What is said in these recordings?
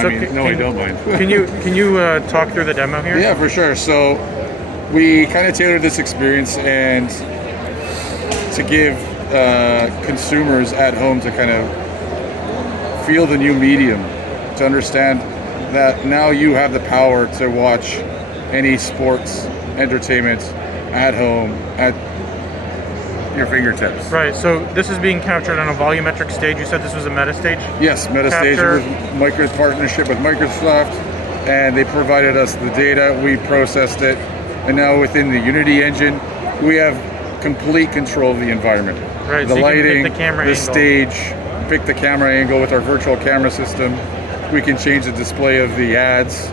So I don't mind. Can you talk through the demo here? Yeah, for sure. So we kind of tailored this experience and to give consumers at home to kind of feel the new medium, to understand that now you have the power to watch any sports entertainment at home at your fingertips. Right, so this is being captured on a volumetric stage. You said this was a metastage? Yes, metastage was partnership with Microsoft, and they provided us the data, we processed it, and now within the Unity engine, we have complete control of the environment. Right, the so lighting, the camera the angle. stage, pick the camera angle with our virtual camera system. We can change the display of the ads,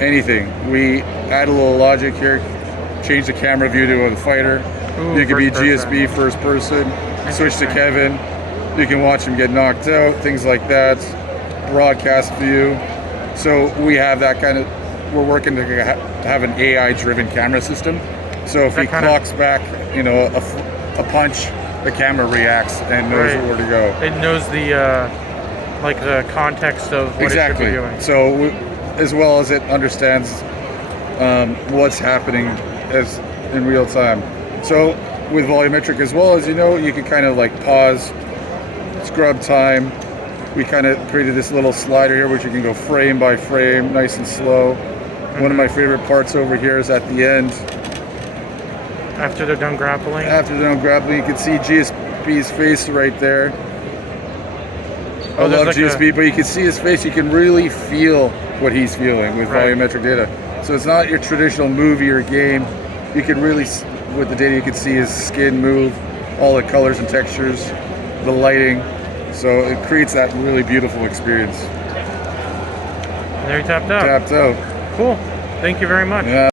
anything. We add a little logic here, change the camera view to a fighter. Ooh, you can be person. GSP first person, switch to Kevin. You can watch him get knocked out, things like that. Broadcast view. So we have that kind of, we're working to have an AI-driven camera system. So if he clocks back, you know, a punch, the camera reacts and knows where to go. It knows the like the context of what it should be doing. So as well as it understands what's happening as in real time. So with volumetric as well, as you know, you can kind of like pause, scrub time. We kind of created this little slider here which you can go frame by frame, nice and slow. One of my favorite parts over here is at the end. After they're done grappling? After they're done grappling, you can see GSP's face right there. I love GSP, but you can see his face. You can really feel what he's feeling with volumetric data. So it's not your traditional movie or game. You can really, with the data, you can see his skin move, all the colors and textures, the lighting. So it creates that really beautiful experience. There he tapped out. Tapped out. Cool. Thank you very much. Yeah.